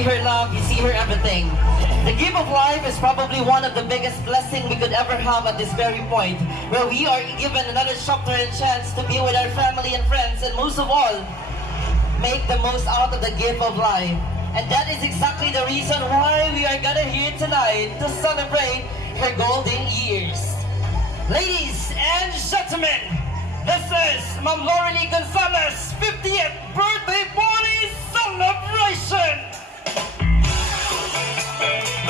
see her love, you see her everything. The gift of life is probably one of the biggest blessings we could ever have at this very point, where we are given another chapter and chance to be with our family and friends, and most of all, make the most out of the gift of life. And that is exactly the reason why we are gathered here tonight to celebrate her golden years. Ladies and gentlemen, this is Ma'am Lorelie Gonzalez 50th birthday party celebration!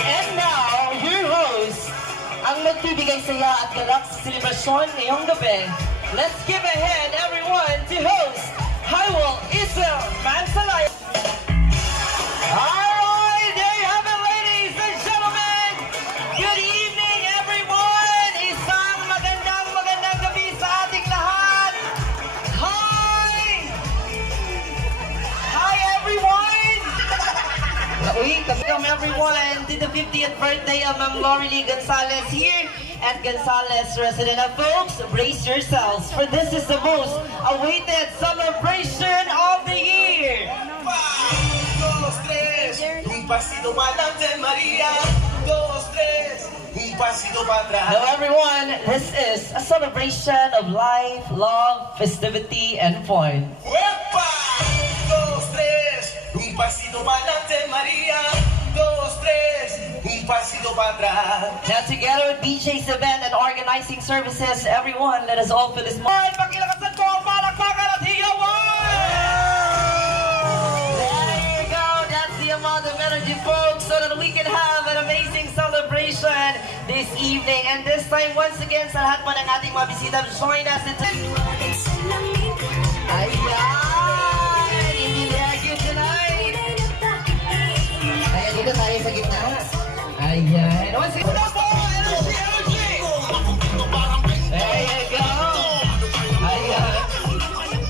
And now, your host, ang magbibigay saya at galak sa selebrasyon ngayong gabi. Let's give a hand, everyone, to host Hywel Isel Mansalay. Alright, there you have it, ladies and gentlemen. Good evening, everyone. Isang magandang gabi sa ating lahat. Hi! Hi, everyone! Welcome, everyone, to the 50th birthday of Ma'am Lorelie Gonzalez here at Gonzalez Resident. Now, folks, brace yourselves, for this is the most awaited celebration of the year. Un pasito para adelante, María. 2, 3, un pasito para atrás. Now, everyone, this is a celebration of life, love, festivity, and fun. ¡Uepa! 2, 3, un pasito para adelante, María. 2, 3, un pasito para atrás. Now, together with BJ's event and organizing services, everyone, let us all feel this moment. Pakilakasan ko ang palakpakan at hiyawan! There you go. That's the amount of energy, folks, so that we can have an amazing celebration this evening. And this time, once again, sa lahat po ng ating mga bisita, join us in Ayan! Hindi reaction tonight! Ayan, dito tayo sa gitna. Ayan. Once again, energy! There you go! Ayan.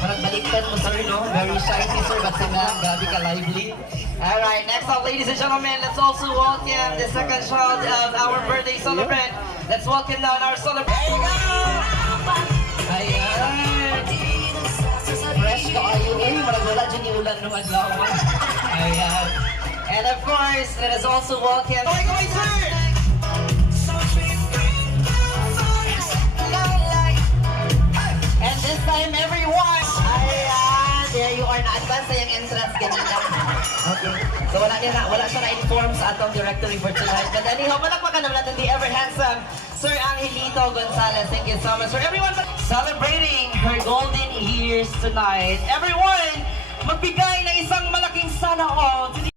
Parang baliktad mo, sir, no? Very shy si sir, but sana, gabi ka lively. Alright, next up, ladies and gentlemen, let's also welcome the second child of our birthday celebrant. Let's welcome down our celebrant. There you go! Ayan. Fresh ka kayo, eh. Marang wala dyan yung ulan nung adlaw. Ayan. And of course, let us also welcome... Kaway, sir! And this time, everyone! Ayan! There you are. Na-advance na yung entrance kanina. Okay. So wala siya na-inform sa atong directory for tonight. But anyhow, malakpakan naman natin the ever-handsome Sir Angelito Gonzalez. Thank you so much. For everyone celebrating her golden years tonight, everyone, magbigay ng isang malaking sana all to the